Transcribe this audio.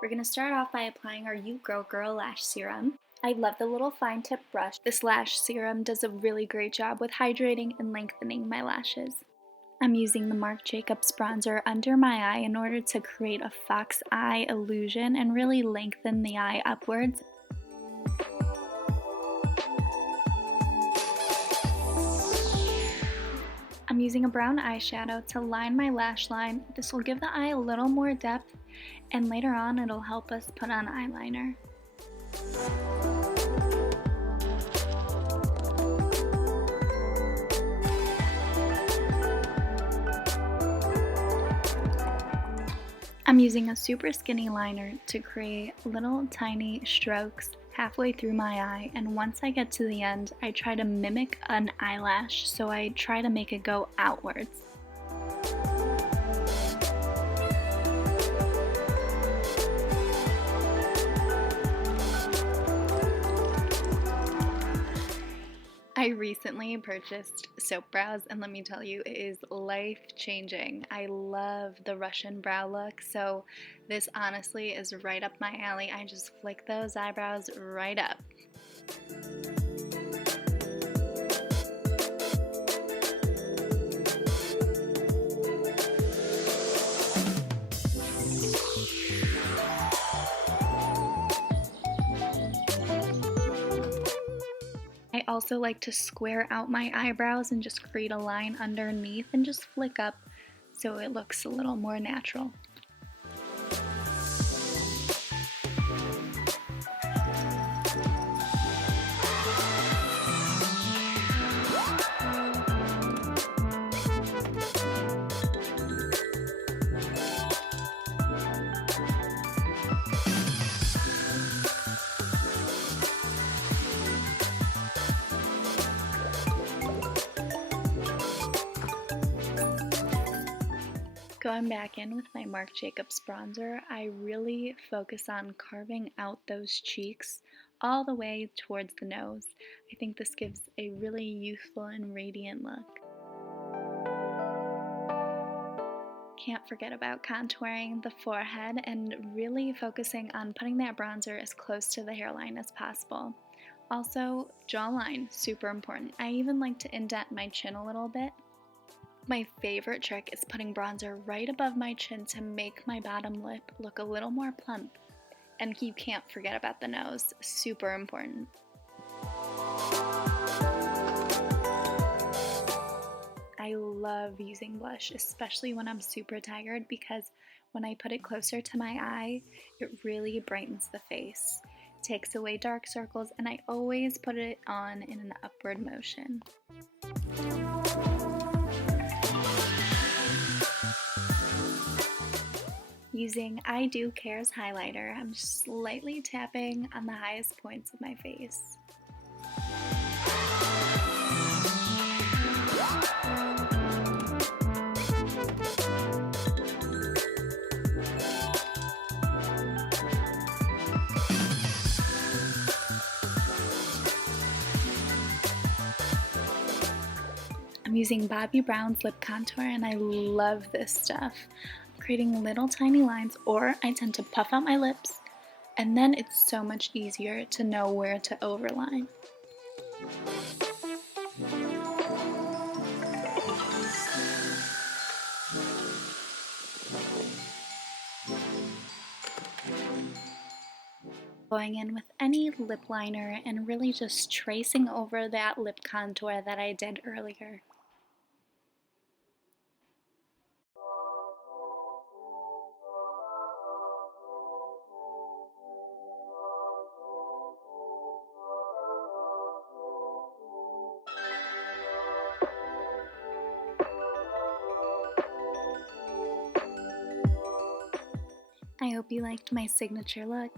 We're going to start off by applying our You Grow Girl Lash Serum. I love the little fine tip brush. This lash serum does a really great job with hydrating and lengthening my lashes. I'm using the Marc Jacobs bronzer under my eye in order to create a fox eye illusion and really lengthen the eye upwards. I'm using a brown eyeshadow to line my lash line. This will give the eye a little more depth, and later on it'll help us put on eyeliner. I'm using a super skinny liner to create little tiny strokes halfway through my eye, and once I get to the end, I try to mimic an eyelash, so I try to make it go outwards. I recently purchased soap brows, and let me tell you, it is life-changing. I love the Russian brow look, so this honestly is right up my alley. I just flick those eyebrows right up. I also like to square out my eyebrows and just create a line underneath and just flick up so it looks a little more natural. Going back in with my Marc Jacobs bronzer, I really focus on carving out those cheeks all the way towards the nose. I think this gives a really youthful and radiant look. Can't forget about contouring the forehead and really focusing on putting that bronzer as close to the hairline as possible. Also, jawline, super important. I even like to indent my chin a little bit. My favorite trick is putting bronzer right above my chin to make my bottom lip look a little more plump. And you can't forget about the nose, super important. I love using blush, especially when I'm super tired, because when I put it closer to my eye, it really brightens the face, takes away dark circles, and I always put it on in an upward motion. Using 𝚑𝚘𝚟𝚎's highlighter, I'm slightly tapping on the highest points of my face. I'm using Bobbi Brown's lip contour, and I love this stuff. Creating little tiny lines, or I tend to puff out my lips, and then it's so much easier to know where to overline. Going in with any lip liner and really just tracing over that lip contour that I did earlier. I hope you liked my signature look.